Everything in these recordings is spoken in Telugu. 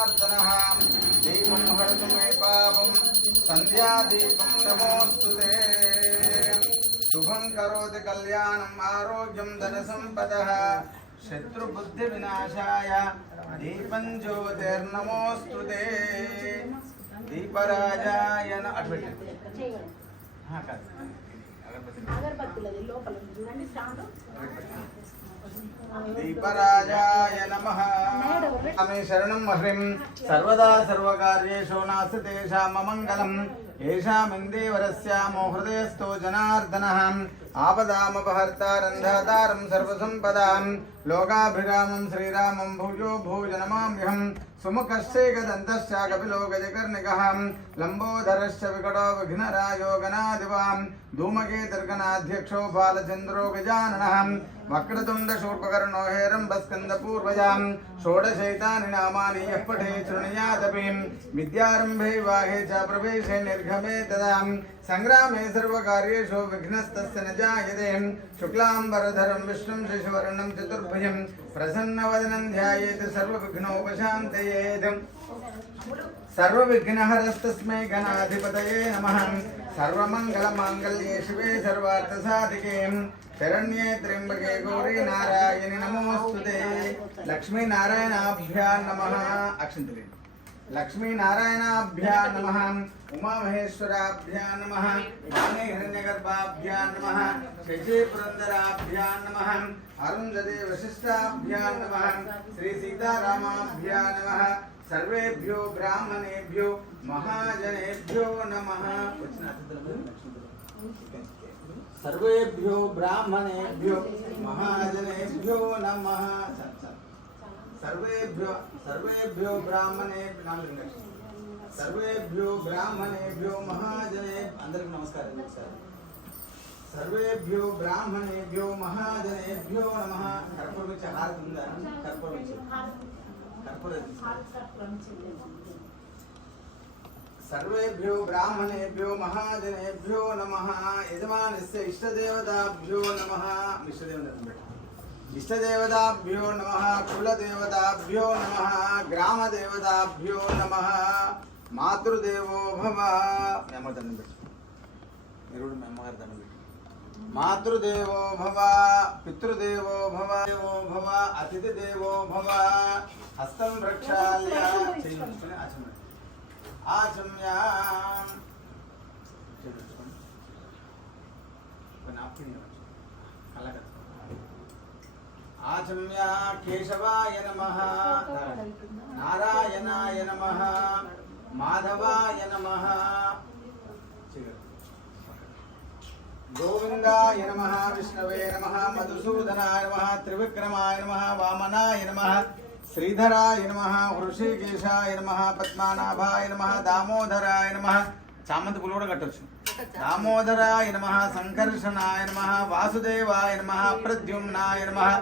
जनार्दनः दीपं हरतु मे पापं सन्ध्यादीपं नमोऽस्तुते शुभं करोति कल्याणम् आरोग्यं धनसम्पदः शत्रुबुद्धिविनाशाय दीपं ज्योतिर्नमोऽस्तुते दीपराजाय दीपराजाय नमः अमे शरणं हरिं सर्वदा सर्वकार्येषु नास्ति तेषाम् अमङ्गलम् येषामिन्देवरस्यामो हृदयस्थो जनार्दनः आपदामपहर्तारं धातारं सर्वसम्पदां लोकाभिरामं श्रीरामं भूयो भूय नमाम्यहम् सुमुखश्चैकदन्तश्च कपिलो गजकर्णिकः लम्बोदरश्च विकटो विघ्नराजो गणाधिपां धूमकेतुर्गणाध्यक्षो बालचन्द्रो गजाननः वक्रतुण्डशूर्पकर्णो हेरम्बस्कन्दपूर्वजां षोडशैतानि नामानि यः पठेत् शृणुयादपि विद्यारम्भे वाहे च प्रवेशे निर्गमे तदा संग्रामे सर्वकार्येषु विघ्नस्तस्य न जायते शुक्लाम्बरधरं विष्णुं शशिवर्णं चतुर्भुजं प्रसन्नवदनं ध्यायेत् सर्वविघ्नोपशान्तयेत् सर्वविघ्नहरस्तस्मै गणाधिपतये नमः सर्वमङ्गलमाङ्गल्ये शिवे सर्वार्थसाधिके शरण्ये त्र्यम्बके गौरी नारायणि नमोऽस्तुते लक्ष्मीनारायणाभ्यां नमः अक्षन्तले लक्ष्मीनारायणाभ्यां नमः उमामहेश्वराभ्यां नमः वाणीहिरण्यगर्भाभ्यां नमः शशिपुरन्दराभ्यां नमः अरुन्धती वशिष्ठाभ्यां नमः श्रीसीतारामाभ्यां नमः सर्वेभ्यो ब्राह्मणेभ्यो महाजनेभ्यो नमः सर्वेभ्यो ब्राह्मणेभ्यो महाजनेभ्यो नमः सर्वेभ्यो ब्राह्मणेभ्यो सर्वेभ्यो ब्राह्मणेभ्यो महाजने अंदरिकी नमस्कारं सर्वेभ्यो ब्राह्मणेभ्यो महाजनेभ्यो नमः कर्पूरविच्च हारति उंदा कर्पूरविच्च सर्वेभ्यो ब्राह्मणेभ्यो महाजनेभ्यो नमः यजमानस्य इष्टदेवताभ्यो नमः इष्टदेवताभ्यो नमः कुलदेवताभ्यो नमः ग्रामदेवताभ्यो नमः मातृदेवो भव मातृदेवो भव पितृदेवो भव देवो भव अतिथिदेवो भव हस्तं प्रक्षाल्य आचम्यां आचम्या केशवाय नमः नारायणाय नमः माधवाय नमः गोविंदाय नमः विष्णवे नमः मधुसूदनाय नमः त्रिविक्रमाय नमः वामनाय नमः श्रीधराय नमः ऋषिकेशाय नमः पद्मनाभाय नमः दामोदराय नमः चामंत पुल कट्टొచ్చు दामोदराय नमः संकर्षणाय नमः वासुदेवाय नमः प्रद्युम्नाय नमः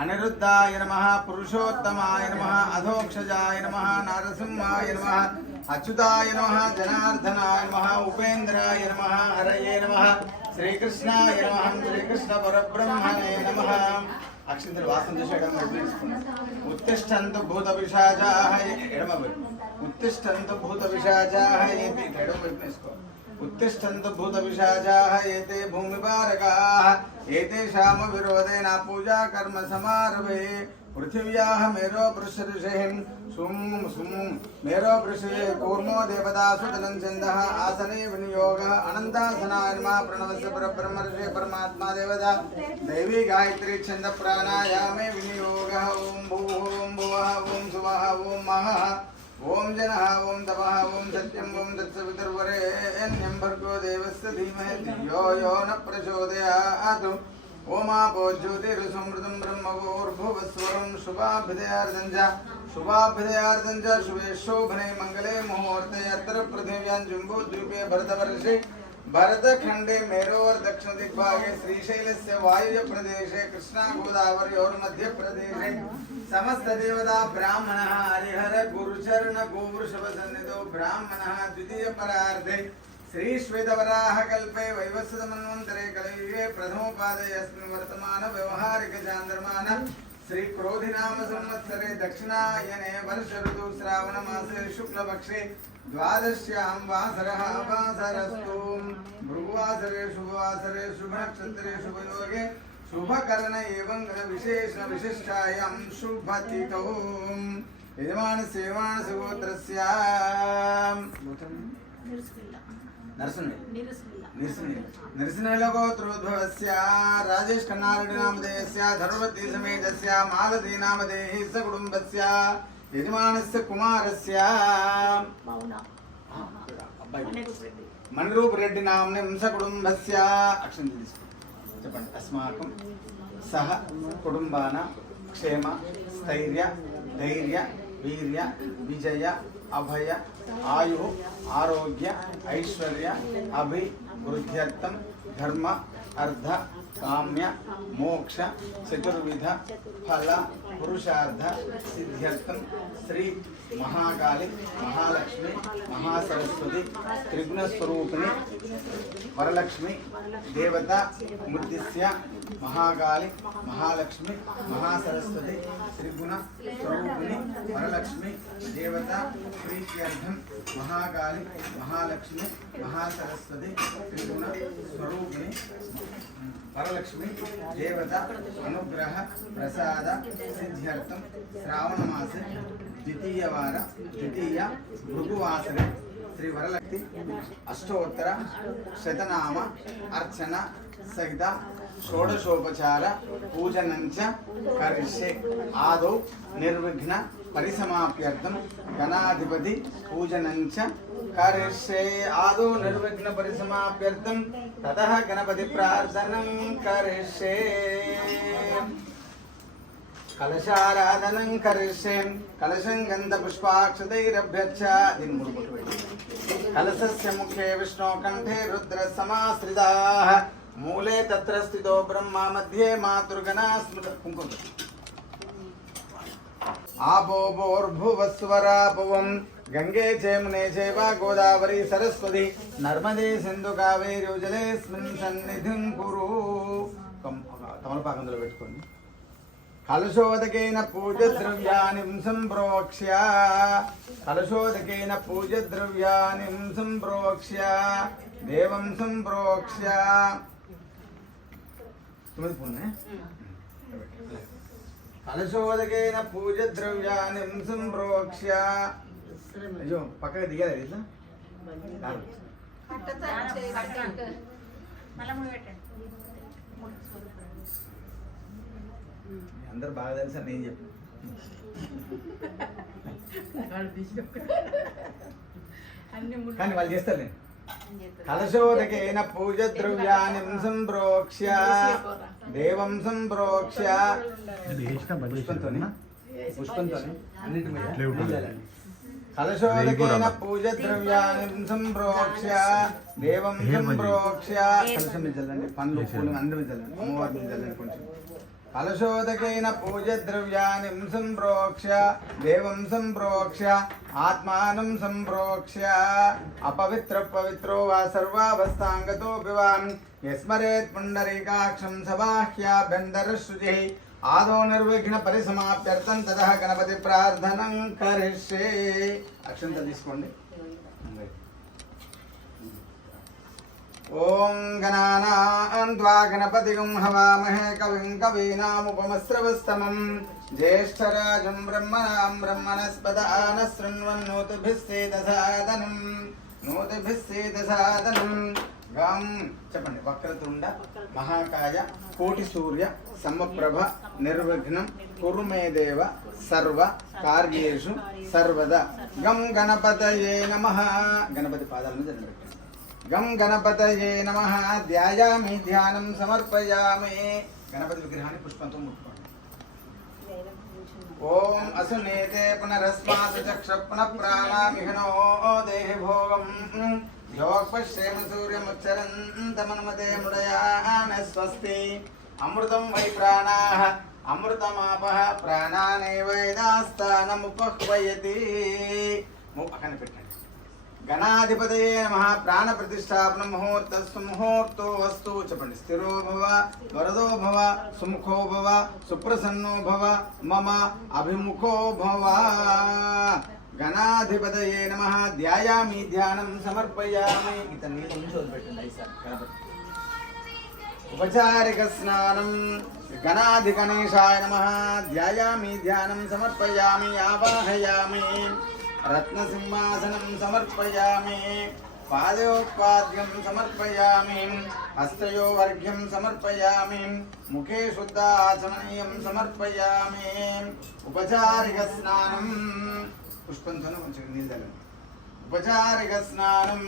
अनिरुद्धाय नमः पुरुषोत्तमाय नमः अधोक्षजाय नमः नारसिंहाय नमः अच्युताय नमः जनार्दनाय नमः उपेन्द्राय नमः हरये नमः श्रीकृष्णाय नमः श्रीकृष्ण परब्रह्मणे नमः अक्षिंतल वासं చేసేయడం उत्तिष्ठन्तु भूतपिशाचाः उत्तिष्ठन्तु भूतपिशाचाः उत्तिष्ठन्तु भूतपिशाचाः एते भूमिपारकाः एतेषां विरोधेन पूजा कर्म समारभे पृथिव्याः मेरो वृषऋषिः सुं मेरो वृषे कूर्मो देवदासु धनञ्जन्दः आसने विनियोगः अनन्तासनाय नमः प्रणवस्य परब्रह्म ऋषे परमात्मा देवता दैवी गायत्री छन्द प्राणायामे विनियोगः ॐ भूः ॐ भुवः ॐ सुवः ॐ महः ओम जनः ओम तपः ओम सत्यं ओम तत्सवितुर्वरेण्यं भर्गो देवस्य धीमहि धियो यो न प्रचोदयात् ओमापो ज्योतिरुसमृतं ब्रह्मभूर्भुवस्वरं शुभाभ्युदयार्दं च शुभे शोभने मंगले मुहूर्ते यत्र पृथिव्यां जम्बूद्वीपे भरतवर्षे भरतखंडे मेरोवर दक्षिण दिग्भागे श्रीशैलस्य वायुव्य प्रदेशे कृष्णा गोदावरी मध्य प्रदेशे समस्त देवता ब्राह्मणः हरिहर गुरुचरण गोवृषभ सन्निधो ब्राह्मणः द्वितीय परार्धे श्री श्वेतवराह कल्पे वैवस्वत मन्वन्तरे कलयुगे प्रथमोपादे अस्मिन् वर्तमान व्यवहारिक चान्द्रमान श्री क्रोधिनाम संवत्सरे दक्षिणायने वर्ष ऋतु श्रावण मासे शुक्लपक्षे द्वादश्यां वासरः वासरस्तु भृगुवासरे शुभवासरे शुभ नक्षत्रे शुभयोगे शुभकरण एवं विशेष विशिष्टायां शुभतिथौ यजमान सेवान सुगोत्रस्य नरसिंहगोत्रोद्भवस्य राजेश कन्नारेड्डी नामधेयस्य धर्मवती समेतस्य मालती नामधेयः सकुटुम्बस्य यजमानस्य कुमारस्य मनरूप रेड्डी नाम्नि सकुटुम्बस्य अक्षन्ति చెప్పండి अस्माकं सह कुटुम्बानां क्षेम स्थैर्य धैर्य वीर्य विजय अभय आयु आरोग्य ऐश्वर्य अभिवृद्ध्यर्थं धर्म अर्थ काम्य मोक्ष चतुर्विध फल पुरुषार्थ सिद्ध्यर्थं श्री महाकाली महालक्ष्मी महासरस्वती त्रिगुण स्वरूपिणी वरलक्ष्मी देवता मुद्दिश्य महाकाली महालक्ष्मी महासरस्वती त्रिगुण स्वरूपिणी वरलक्ष्मी देवता प्रीत्यर्थं महाकाली महालक्ष्मी महासरस्वती त्रिगुण स्वरूपिणी वरलक्ष्मी देवता अनुग्रह प्रसाद सिद्ध्यर्थं श्रावण मासे द्वितीय भृगुवासरे श्री वरलक्ष्मी अष्टोत्तर शतनाम अर्चना सहित षोडशोपचार पूजनञ्च करिष्ये आदौ निर्विघ्न परिसमाप्त्यर्थं गणाधिपति पूजनञ्च करिष्ये आदौ निर्विघ्न परिसमाप्त्यर्थं ततः गणपति प्रार्थनं करिष्ये कलशाराधनं करिष्ये कलशं गन्धपुष्पाक्षतैरभ्यर्च्य कलशस्य मुखे विष्णो कंठे रुद्र समाश्रिताः मूले तत्र स्थितो ब्रह्मा मध्ये मातृगणा स्मृता कुंकुम आपो भोर्भुवस्वरापवं गंगे चेमुने चैव गोदावरी सरस्वती नर्मदे सिंधु कावेरी जलेस्मिन् सन्निधिं कुरु तमलपाकंदलो पेट्टुकोंడి कलशोदकेन पूज्यद्रव्याणि संप्रोक्ष्य कलशोदकेन पूज्यद्रव्याणि संप्रोक्ष्य देवं संप्रोक्ष्य कलशोदकेन पूज्यद्रव्याणि संप्रोक्ष्य अयो पक्का दिगाला इట్లా అందరు బాగా తెలుసా నేను చెప్పు కానీ వాళ్ళు చేస్తారు నేను కలశోదకేన పూజద్రవ్యాన్ని సంప్రోక్ష్య దేవం సంప్రోక్ష్య పుష్పంతో అన్నిటి మీద కలశోదకేన పూజద్రవ్యాన్ని సంప్రోక్ష్య దేవం సంప్రోక్ష్య కలశం చల్లండి పండ్లు పూలు అందరూ చల్లండి అమ్మవారిని చల్లండి కొంచెం कलशोदकेन पूज्यद्रव्याणि संप्रोक्ष्य देवं संप्रोक्ष्य आत्मानं संप्रोक्ष्य अपवित्र पवित्रो वा सर्वावस्थांगतोऽपि वा यस्मरेत् पुण्डरीकाक्षं सबाह्याभ्यन्तरशुचिः आदौ निर्विघ्न परिसमाप्त्यर्थं ततः गणपति प्रार्थनं करिष्ये अक्षंतలు తీసుకోండి ओम गणानां त्वा गणपतिं हवामहे कविं कवीनामुपमस्रवस्तमं ज्येष्ठराजं ब्रह्मणां ब्रह्मणस्पत नोतिभिस्सेदसादनं गं చెప్పండి వక్రతుండ మహాకాయ కోటి సూర్య సమప్రభ నిర్విఘ్నం కురు మే దేవ సర్వ కార్యేషు సర్వదా గం గణపతయే నమః గణపతి పాదాల మీద నిలబెట్టండి गं गणपतये नमः ध्यायामि ध्यानं समर्पयामि गणपति विग्रहाన్ని పుష్పంతో ముట్టుకోండి ओम असुनेते पुनरस्मात् चक्ष पुनः प्राणामिहनो देहि भोगं योगपश्येम सूर्यमुच्चरन्तमन्मते मुदयान स्वस्ति अमृतं वै प्राणाः अमृतमापः प्राणानेवैदास्तानमुपह्वयति मुखं పెట్టండి గణాధిపతయే నమః. ప్రాణ ప్రతిష్టాపన ముహూర్తస్సు ముహూర్తో వస్తు. చెప్పండి. స్థిరో భవ వరదో భవ సుముఖో భవ సుప్రసన్నో భవ మమ అభిముఖో భవ. గణాధిపతయే నమః. ధ్యాయామి ధ్యానం సమర్పయామి. ఇతని నీళ్ళు ఉంచి వదిలిపెట్టండి. ఉపచారిక స్నానం. గణాధిగణేశాయ నమః. ధ్యాయామి ధ్యానం సమర్పయామి. ఆవాహయామి. రత్నసింహాసనం సమర్పయామి. పాదోపాద్యం సమర్పయామి. హస్తయోవర్ఘ్యం సమర్పయామి. ముఖే శుద్ధాచమనీయం సమర్పయామి. ఉపచారిక స్నానం. పుష్పంతో కొంచెం నీళ్ళు. ఉపచారిక స్నానం.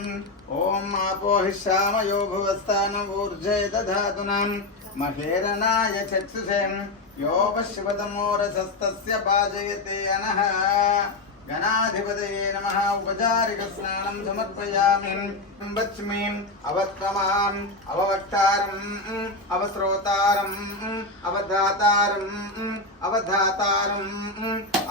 ఓం ఆపోహిష్యామయో భువస్థానమూర్జే దధాతునాం మహేరణాయ చక్షుషే యోపశివతమోరసస్తస్య పాజయతే అనః. గణాధిపతయే నమః. ఉపచారిక స్నానం సమర్పయామి. వచ్మి అవత్వమాం అవవక్తారం అవశ్రోతారం అవధాతారం అవధాతారం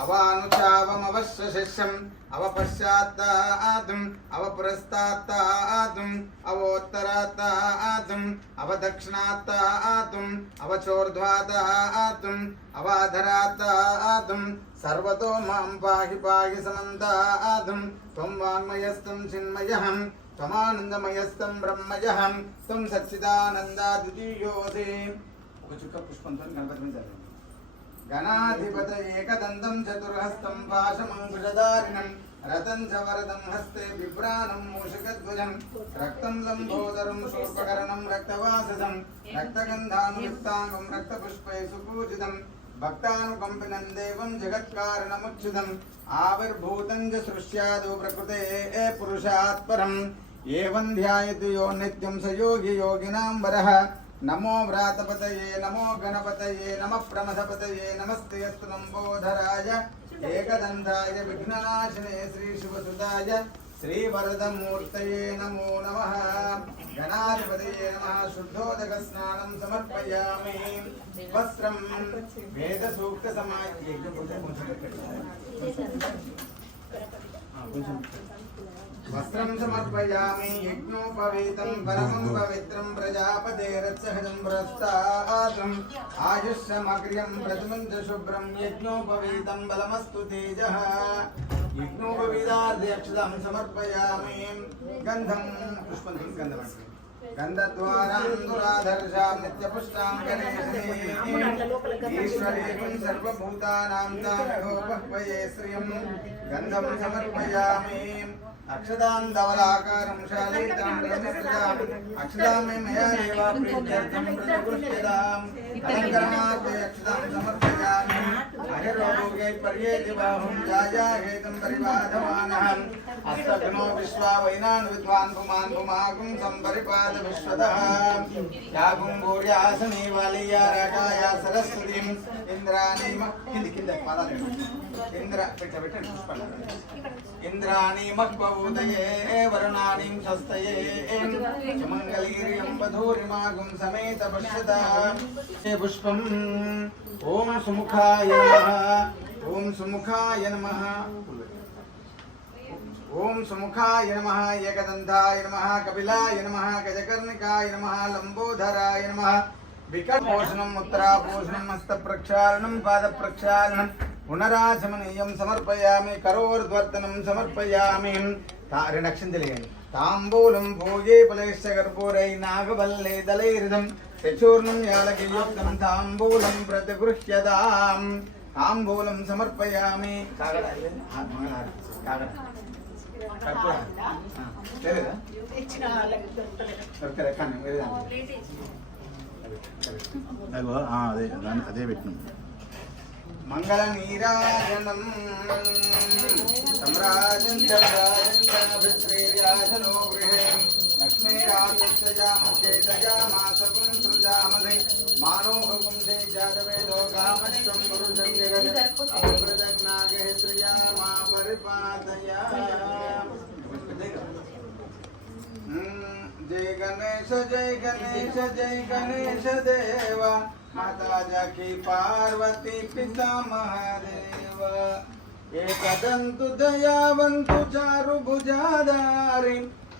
అవానుచావం అవశ్యశిష్యం అవపశ్చాత్తాతుం అవపురస్తాత్తాతుం అవోత్తరాత్తాతుం అవదక్షిణాత్తాతుం అవచోర్ధ్వాత్తాతుం అవాధరాత్తాతుం సర్వతో మాం పాహి పాహి సమంతాతుం త్వం వాంగ్మయస్తం చిన్మయః త్వమానందమయస్తం బ్రహ్మయః త్వం సచ్చిదానందా ద్వితీయోసి. ఒక చుక్క పుష్పంతో గణపతి మీద చదవండి. గణాధిపత ఏకదంతం చతుర్హస్తం పాశమంకుశధారిణం రతం చ వరదం హస్తే బిభ్రాణం మూషికధ్వజం రక్తం లంబోదరం శూర్పకర్ణం రక్తవాససం రక్తగంధానుయుక్తాంగం రక్తపుష్పై సుపూజితం భక్తానుకంపినం దేవం జగత్కారణముచ్యుతం ఆవిర్భూతం చ సృష్ట్యాదో ప్రకృతే పురుషాత్ పరం ఏవం ధ్యాయతి యో నిత్యం స యోగి యోగినాం వరః. నమో వ్రాతపతయే నమో గణపతయే నమః ప్రమథపతయే నమస్తేస్తు లంబోధరాయ ఏకదంతాయ విఘ్ననాశినే శ్రీ శివసుతాయ శ్రీవరదమూర్తయే నమో నమః. గణాధిపతయే నమః. శుద్ధోదక స్నానం సమర్పయామి. వస్త్రం వేద సూక్త సమాయ వస్త్రం సమర్పయామి. యజ్ఞోపవీతం పరమం పవిత్రం ప్రజాపతేరత్సహజం ప్రస్తాతం ఆయుష్యమగ్ర్యం ప్రథమం చ శుభ్రం యజ్ఞోపవీతం బలమస్తు తేజః. యజ్ఞోపవీతార్థ్యక్షతం సమర్పయామి. గంధం పుష్పంతో గంధం అంటే గంధద్వారాంధురాధర్షాం నిత్యపుష్టాం గణేశీశ్వరేకం సర్వభూతానాం తామేహోపహ్వయే శ్రియం. గంధం సమర్పయామి. అక్షతాం ధవలాకారం శాలీతాం రమస్యాం అక్షతాం మే మయా దేవా ప్రీత్యర్థం ప్రతిగృహ్యతాం. అలంకరణార్థే అక్షతాం సమర్పయామి. అహిరోగై పర్యేతి బాహుం జాయాహేతం పరిపాదమానః. అస్తఘ్నో విశ్వా వైనాన్ విద్వాన్ పుమాన్ పుమాగుం సంపరిపాద విశ్వతః. యాగుం భూర్యాసనీ వాలియా రాగాయ సరస్వతిం ఇంద్రాణీమ కింద పాదాలు ఇంద్ర పెట్టండి పుష్పాలు. ఇంద్రాణి మహ్బూదయే వరుణాణిం స్వస్తయే మంగళీర్యం వధూరిమాగుం సమేత పశ్యత. పుష్పం. ఓం సుముఖాయ నమః. ఓం సుముఖాయ నమః. ఓం సుముఖాయ నమః. ఏకదంతాయ నమః. కపిలాయ నమః. గజకర్ణికాయ నమః. లంబోధరాయ నమః. వికటపోషణం ఉత్తరాపోషణం హస్త ప్రక్షాళనం పాద ప్రక్షాళనం పునరాచమనీయం సమర్పయామి. కరోర్ధ్వర్తనం సమర్పయామి. రెండు అక్షంతలు తెలియండి. తాంబూలం భోగే ఫలైశ్చ కర్పూరై నాగవల్లే దళైర్ధం చూర్ణం యాలకియుక్తం తాంబూలం ప్రతిగృహ్యతాం. తాంబూలం సమర్పయామి. అదే పెట్టినాం. మంగళ నీరాజనం సమ్రాజం చంద్రాజంశ్రీరాజనో గృహే లక్ష్మీరాజమాసకం సృజామధై మానోహంసే జాతవేదో కామశ్వం పురుషం జగత్నాగే శ్రియా మా పరిపాదయా. జయ గణేశ జయ గణేశ జయ గణేశ దేవ మాతా జాకి పార్వతీ పితా మహాదేవ. ఏకదంతు దయావంతు చారు భుజాదారి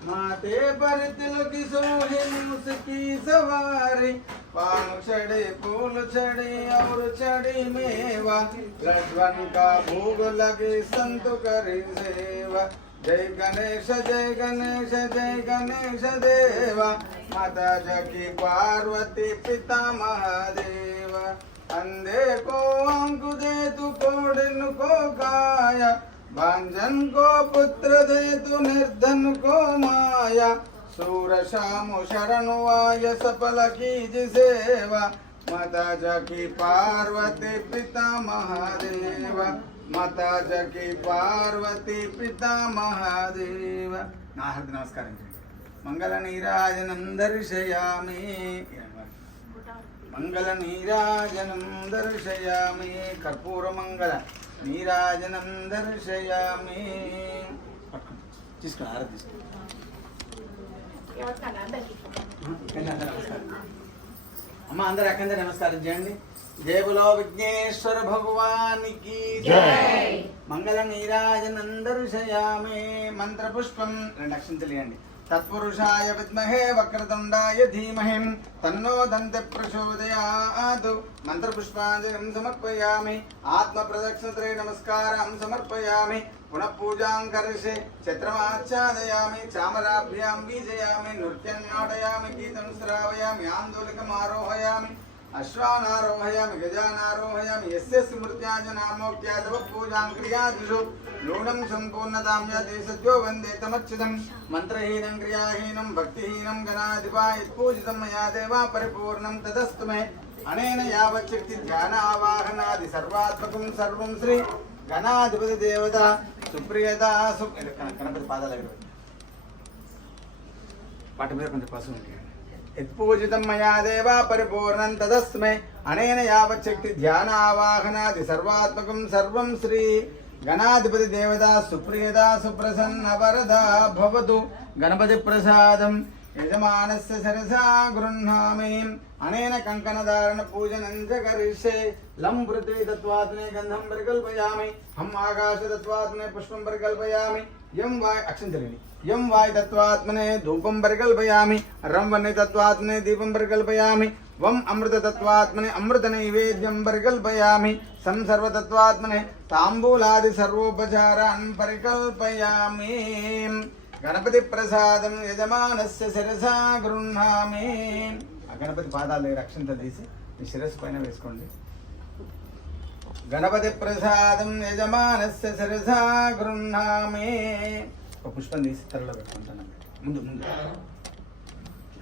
माते पर तिल की सोहे मुस्की सवारी पान चढ़े फूल चढ़े और चढ़ी मेवा लड्डन का भोग लगे संत करे सेवा जय गणेश जय गणेश देवा माता जगी पार्वती पिता महादेव अंधे को अंक दे तू कोड़न को काया भांजन को पुत्र दे तू निर्धन को माया सूर शाम शरण वाय सफल कीज सेवा माता जकी पार्वती पिता महादेव माता जकी पार्वती पिता महादेव नाहद नमस्कार मंगल नीराजनं दर्शयामि मंगल नीराजनं दर्शयामि कर्पूर मंगल नीराजनं दर्शयामि తీసుకురా ఆరా తీసుకురా అమ్మ అందరూ అక్కడే నమస్కారం చేయండి దేవులో విఘ్నేశ్వర భగవానికి జై మంగళ నీరాజనం దర్శయామి మంత్ర పుష్పం 2 అక్షరం తెలియండి तत्पुरुषाय विद्महे वक्रतुण्डाय धीमहि तन्नो दन्ते प्रचोदयात् मंत्रपुष्पाञ्जलिं समर्पयामि आत्मप्रदक्षिणत्रे नमस्कारं समर्पयामि पुनः पूजां करिष्ये छत्रमाच्छादयामि चामराभ्यां बीजयामि नृत्यं नाटयामि गीतं श्रावयामि आन्दोलिकम् आरोहयामि अश्वानारोहयामि गजानारोहयामि यस्य स्मृत्याजनामोक्त्या तव पूजां क्रियादिषु नूनं सम्पूर्णतां याति सद्यो वन्दे तमच्युतं मन्त्रहीनं क्रियाहीनं भक्तिहीनं गणाधिपा यत्पूजितं मया देवा परिपूर्णं तदस्तु मे अनेन यावच्छक्ति ध्यान आवाहनादि सर्वात्मकं सर्वं श्री गणाधिपति देवता सुप्रियता गणपति पादाल पाठ మీద కొంచెం పసు ఉంటుంది यत्पूजितं मया देवा परिपूर्णं तदस्मै अनेन यावच्छक्ति ध्यान आवाहनादि सर्वात्मकं सर्वं श्री गणाधिपति देवता सुप्रियता सुप्रसन्न वरदा भवतु गणपति प्रसादं यजमानस्य शिरसा गृह्णामि अनेन कंकणधारण पूजनं च करिष्ये लं पृथ्वी तत्त्वात्मने गन्धं परिकल्पयामि हम आकाश तत्त्वात्मने पुष्पं परिकल्पयामि यं वाय अक्षंचलिनी यं वाय तत्त्वात्मने धूपं परिकल्पयामि रं वन्य तत्त्वात्मने दीपं परिकल्पयामि वम अमृत तत्त्वात्मने अमृत नैवेद्यं परिकल्पयामि सं सर्व तत्त्वात्मने तांबूलादि सर्वोपचारान् परिकल्पयामि गणपति प्रसादं यजमानस्य शिरसा गृह्णामि गणपति पादाले रक्षंत తీసి మీ శిరస్సు పైన వేసుకోండి गणपति प्रसादं यजमानस्य शिरसा गृह्णामि पुष्पं తీసి తరలో పెట్టుకుంటాను ముందు ముందు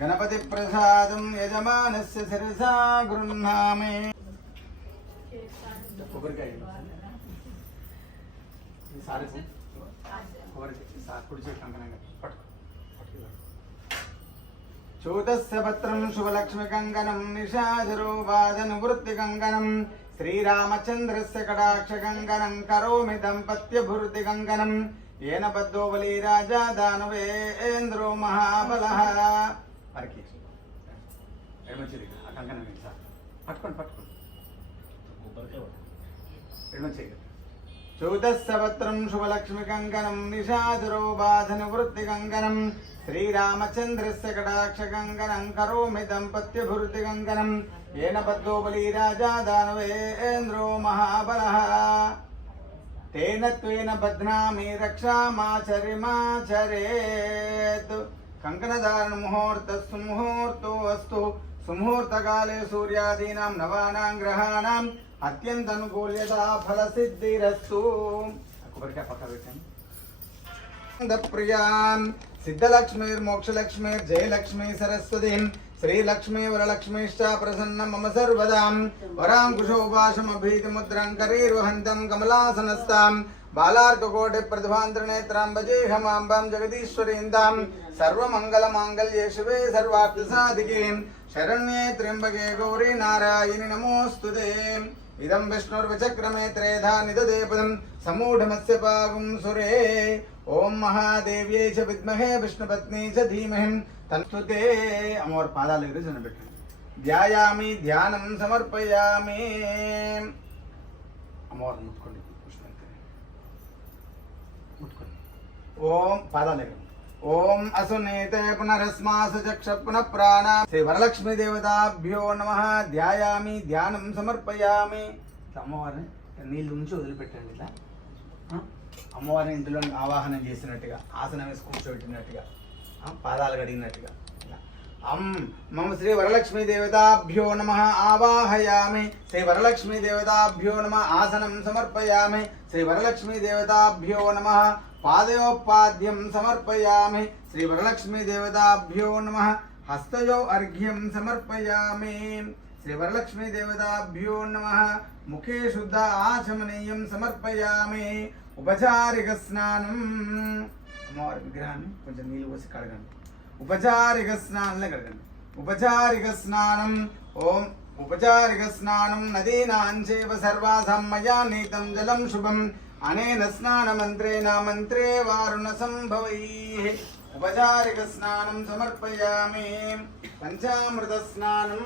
गणपति प्रसादं यजमानस्य शिरसा गृह्णामि కొబ్బరికాయ సారకు కొబ్బరికాయ సాకుడి చేయి కంకణంగా పట్టు चूतस्य पत्रं शुभलक्ष्मी कंकणं निशाचरोपादन वृत्ति कंकणं श्रीरामचंद्रस्य कटाक्ष कंकणं करोमि दंपत्य भूर्ति कंकणं येन बद्धो बली राजा दानवेन्द्रो महाबलः परकी एडमचिरी आ कंकणं वेसा पट्टुकोंడి पट्टुकोंడి एडमचिरी चूतस्य पत्रं शुभलक्ष्मी कंकणं निशाचरोपादन वृत्ति कंकणं श्रीरामचंद्रस्य कटाक्ष कंकणं करोमि दंपत्य भूर्ति कंकणं येन बद्धो बली राजा दानवेन्द्रो महाबलः तेन त्वेन बध्नामि रक्षामाचरिमाचरेत् कंकणधारण मुहूर्तस्तु मुहूर्तो अस्तु सुमुहूर्तकाले सूर्यादीनां नवानां ग्रहाणाम् अत्यंत अनुकूल्यता फलसिद्धिरस्तु కొబ్బరికాయ పక్క పెట్టండి प्रियां सिद्धलक्ष्मीर्मोक्षलक्ष्मीर् जयलक्ष्मी सरस्वती श्रीलक्ष्मी वरलक्ष्मीश्च प्रसन्न मम सर्वदां वराङ्कुशोपाशमभीतिमुद्रां करीर्वहन्तं कमलासनस्तां बालार्ककोटिप्रतिभान्तर्नेत्रां भजेऽहमाम्बां जगदीश्वरीन्दां सर्वमङ्गलमाङ्गल्ये शिवे सर्वार्थसाधिके शरण्ये त्र्यम्बके गौरी नारायणि नमोऽस्तुते इदं विष्णुर्विचक्रमे त्रेधा निदधे पदं समूढमस्य पागुं सुरे ओम महादेव्यै च विद्महे विष्णुपत्नी च धीमहि तन्स्तुते अमोर पादाल जन बेट्टंడి ध्यायामि ध्यानं समर्पयामि अमोर मुट्कोंడి पुष्पंते ఓం పాదాలు ఓం అసునేతే పునరస్మాసు చక్ష పునః ప్రాణ శ్రీ వరలక్ష్మీ దేవతాభ్యో నమః ధ్యాయామి ధ్యానం సమర్పయామి. అమ్మవారిని నీళ్ళు ఉంచి వదిలిపెట్టండి. ఇట్లా అమ్మవారిని ఇంట్లో ఆవాహనం చేసినట్టుగా, ఆసనం వేసి కూర్చోబెట్టినట్టుగా, పాదాలు కడిగినట్టుగా. మమ శ్రీ వరలక్ష్మీ దేవతాభ్యో నమః ఆవాహయామి. శ్రీ వరలక్ష్మీ దేవతాభ్యో నమః ఆసనం సమర్పయామి. శ్రీ వరలక్ష్మీ దేవతాభ్యో నమః పాదయోపాద్యం సమర్పయామి. శ్రీ వరలక్ష్మీ దేవతాభ్యో నమః హస్తయో అర్ఘ్యం సమర్పయామి. శ్రీ వరలక్ష్మీ దేవతాభ్యో నమః ముఖే శుద్ధ ఆచమనీయం సమర్పయామి. ఉపచారిక స్నానం. అమ్మవారి విగ్రహాన్ని కొంచెం నీళ్ళు పోసి కడగండి. ఉపచారిక స్నానంలో కడగండి. ఉపచారిక స్నానం. ఓం ఉపచారిక స్నానం నదీనాంచేవ సర్వాసాం మయా నీతం జలం శుభం అనేన స్నాన మంత్రేణ మంత్రే వారుణ సంభవైః. ఉపచారిక స్నానం సమర్పయామి. పంచామృత స్నానం.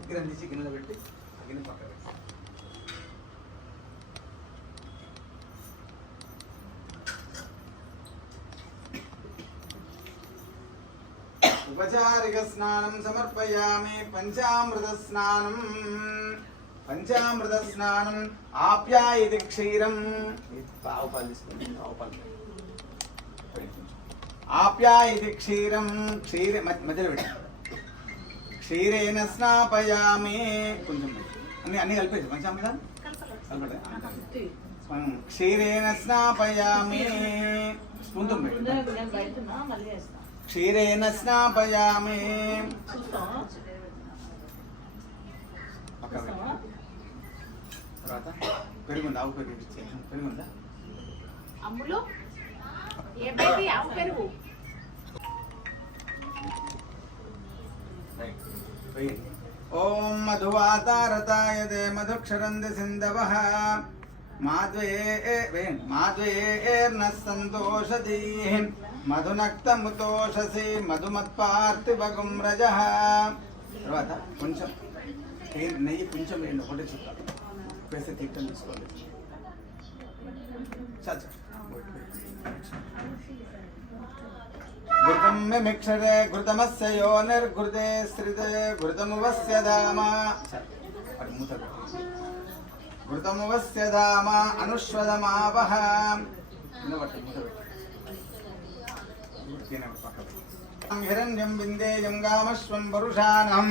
విగ్రహం తీసి గిన్నెలో పెట్టి గిన్నె పక్కన పెట్టి ఉపచారిక స్నానం సమర్పయామి. పంచామృత స్నానం. పంచామృత స్నానం. ఆప్యాయతి క్షీరం. ఆప్యాయతి క్షీరం. మధ్యలో పెట్టి క్షీరేణ స్నాపయామి. కొంచెం అన్ని కలిపేది పంచామృతం క్షీరేణ స్నాపయామి. స్పూన్తో క్షీరేణ స్నాపయామి. తర్వాత పెరుగుందా? ఆవు పెరుగు పెరుగుందా? అమ్ములు ఏమైంది? ఆవు పెరుగు ఓం మధువాతారతాయదే మధుక్షరంది సింధవః మాద్వేర్న సంతోషదీః మధునక్తముతోషసి మధుమత్పార్థివగుం రజః. తర్వాత కొంచెం నెయ్యి కొంచెం వేయండి. ఒకటే చుక్క వేస్తే తీర్థం తీసుకోవాలి. ఘృతం మిక్షరే ఘృతమస్య యోనిర్ఘృతే శ్రితే ఘృతమువస్య ధామ. ఘృతమువస్య ధామ అనుష్వదమావహ. హిరణ్యం విందేయం గామశ్వం వరుషాణం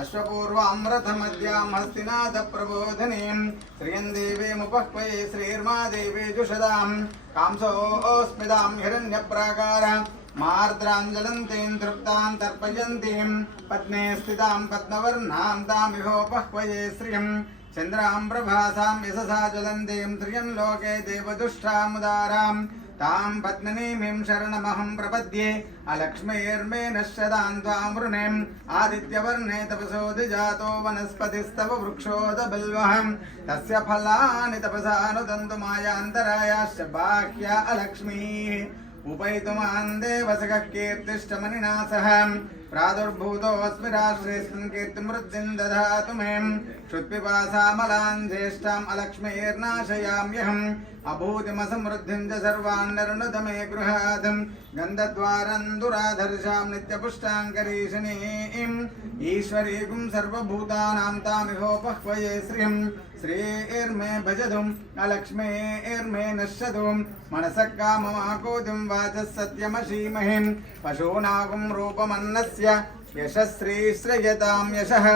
అశ్వపూర్వామృతమద్యాం హస్తినాథ ప్రబోధనీం శ్రియం దేవేముపహ్వయే శ్రీర్మా దేవే జుషదాం కాంసోస్మిదాం హిరణ్యప్రాకార మార్ద్రాంజలంతీం తృప్తాం తర్పయంతీం పద్మే స్థితాం పద్మవర్ణాం తామిహోపహ్వయే శ్రియం చంద్రాం ప్రభాసాం యశసా జ్వలంతీం శ్రియం లోకే దేవదుష్టాముదారాం तां पद्मिनीं शरणमहं प्रपद्ये अलक्ष्मीर्मे नश्यतां त्वां वृणीम् आदित्यवर्णे तपसोऽधिजातो वनस्पतिस्तव वृक्षोदबिल्वः तस्य फलानि तपसा नुदन्तु मायान्तरायाश्च बाह्या अलक्ष्मीः उपैतुमान् देवसखः कीर्तिष्टमनिना सह प्रादुर्भूतोऽस्मि राष्ट्रेऽस्मिन् कीर्तिमृद्धिं दधातु मे क्षुत्पिपासामलान् ज्येष्ठाम् अलक्ष्मीर्नाशयाम्यहम् अभूतिमसमृद्धिं च सर्वान् निर्णुत मे गृहात् गन्धद्वारं दुराधर्षां नित्यपुष्टाङ्करीषिणीम् ईश्वरीकुं सर्वभूतानां तामिहोपह्वये श्रियं श्रीर्मे भजतुम् अलक्ष्मीर्मे नश्यतु मनसः काममाकोतिं वाचः सत्यमशीमहिं पशूनागुं रूपमन्नस्य यशस्श्रीश्रयतां यशः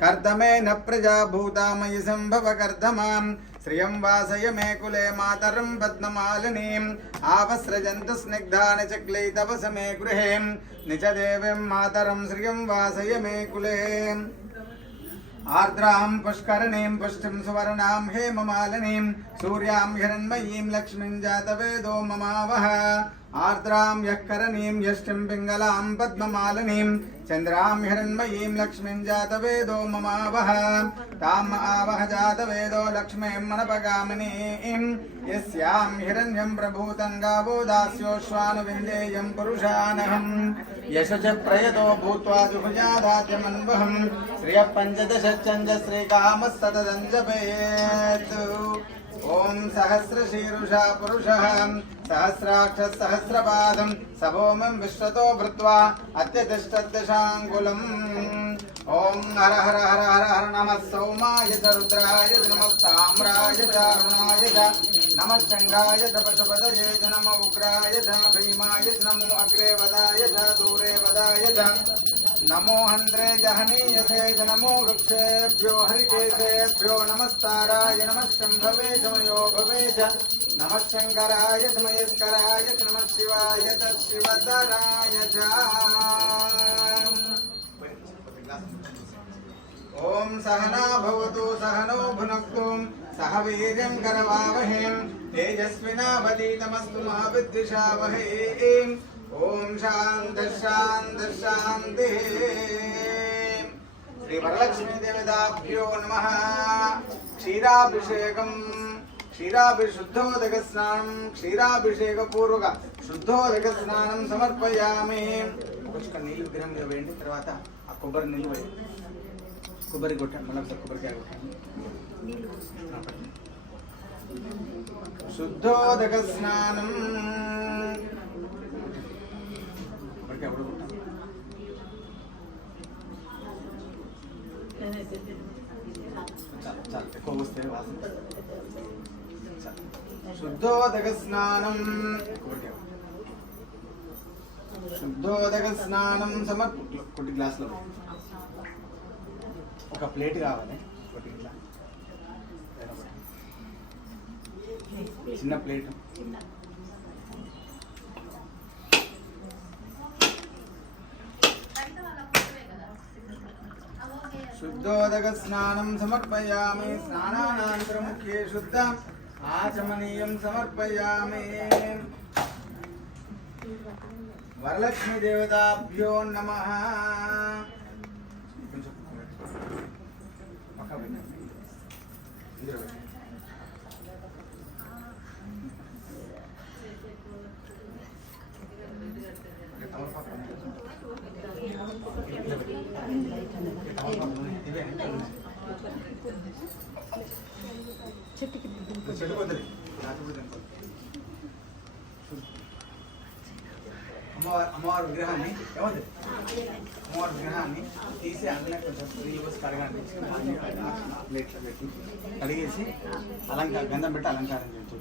कर्दमेन प्रजा भूता मयि सम्भव कर्दमां श्रियं वासय मे कुले मातरं पद्ममालिनीम् आवस्रजन्तु स्निग्धानि चक्लैतवस मे गृहे निजदेवीं मातरं श्रियं वासय मे कुले आर्द्रां पुष्करणीं पुष्टिं सुवर्णां हेममालिनीं सूर्यां हिरण्मयीं लक्ष्मीं जातवेदो ममावह आर्द्रां यः करणीं यष्टिं पिङ्गलां पद्ममालिनीं चन्द्रां हिरण्मयीं लक्ष्मीं जातवेदो ममावह ताम् आवह जातवेदो लक्ष्मीं मनपगामिनीं यस्यां हिरण्यं प्रभूतं गावो दास्योश्वानुविन्देयं पुरुषानहम् यशच प्रयतो भूत्वा जुहुजादात्यमन्वहं श्रियः पञ्चदशच्चन्द्र श्रीकामस्ततदञ्जपेत् ॐ ఓం సహస్రశీరుషా పురుషః సహస్రాక్ష సహస్రపాదం సభోమం విశ్వతో భృత్వా అత్యతిష్టదశాంగులం. ఓం హర హర హర హర హర నమః సౌమాయ చ రుద్రాయ చ నమః తామ్రాయ చ అరుణాయ చ నమః శంగాయ చ పశుపతయే చ నమః ఉగ్రాయ చ భీమాయ చ నమో అగ్రే వదాయ చ దూరే వదాయ చ నమో హంద్రే జహనీయసే చ నమో వృక్షేభ్యో హరికేశేభ్యో నమస్తారాయ నమః శంభవే చ మయో భవే చ నమః శంకరాయ చ మహేశ్వరాయ చ నమః శివాయ చ శివతరాయ చ. ఓం సహనా భవతు సహనో భునక్తు సహ వీర్యం కరవావహే తేజస్వినావధీతమస్తు మా విద్విషావహే. ఓం శాంతి శాంతి శాంతి. శ్రీ వరలక్ష్మీ దేవతాభ్యో నమః. క్షీరాభిషేకం శుద్ధోదక స్నానం క్షీరాభిషేక పూర్వక శుద్ధోదక స్నానం సమర్పయామి. కొంచెం నీళ్ళు విగ్రహం మీద వేయండి. తర్వాత ఆ కొబ్బరి నీళ్ళు వేయండి. కొబ్బరి కొట్టండి. మళ్ళీ ఒకసారి కొబ్బరికాయ కొట్టండి. శుద్ధోదక స్నానం కొబ్బరికాయ కూడా కొట్టండి. చాలా ఎక్కువ వస్తే వాసన. శుద్ధోదక స్నానం శుద్ధోదక స్నానం కొద్ది గ్లాసులో ఒక ప్లేట్ కావాలి. ఒకటి ఇట్లా చిన్న ప్లేట్. శుద్ధోదక స్నానం సమర్పయామి. స్నానానంతరం ముఖ్యే శుద్ధ ఆచమనీయం సమర్పయామి. వరలక్ష్మీ దేవతాభ్యో నమః. అమ్మవారి విగ్రహాన్ని ఏమంది అమ్మవారి విగ్రహాన్ని తీసి అందులో కొంచెం శ్రీనివాస్ కడగాలి. ప్లేట్లో పెట్టి కడిగేసి గంధం పెట్టి అలంకారం చేసి